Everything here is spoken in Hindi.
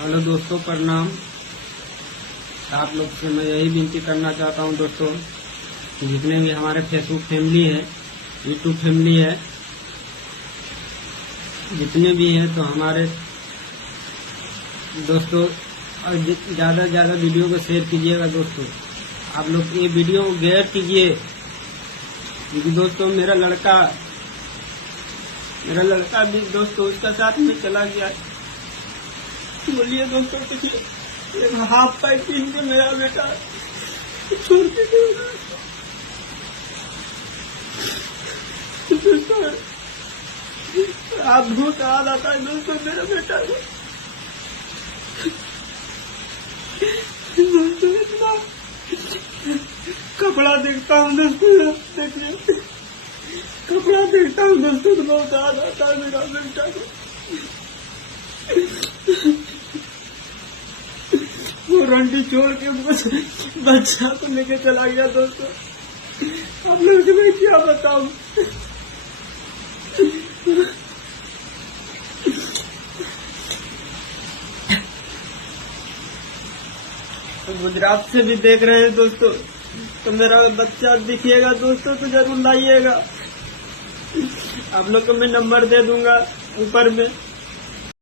हेलो दोस्तों, प्रणाम। आप लोग से मैं यही विनती करना चाहता हूं दोस्तों कि जितने भी हमारे फेसबुक फैमिली है, यूट्यूब फैमिली है, जितने भी हैं, तो हमारे दोस्तों ज़्यादा से ज़्यादा वीडियो को शेयर कीजिएगा दोस्तों। आप लोग ये वीडियो को शेयर कीजिए क्योंकि दोस्तों मेरा लड़का भी दोस्तों उसका साथ में चला गया। बोलिए दोस्तों, कुछ एक हाफ पैंट पहन के मेरा बेटा छोड़ के गया। दोस्तों आप बहुत याद आता है दोस्तों मेरा बेटा को। दोस्तों इतना कपड़ा देखता हूँ दोस्तों, देखिए कपड़ा देखता हूँ दोस्तों तो बहुत याद आता है मेरा बेटा को। वो रंडी छोड़ के बच्चा को लेके चला गया दोस्तों। आप लोग से मैं क्या बताऊं। तो गुजरात से भी देख रहे हैं दोस्तों, तो मेरा बच्चा दिखिएगा दोस्तों तो जरूर लाइएगा। आप लोग को मैं नंबर दे दूंगा ऊपर में।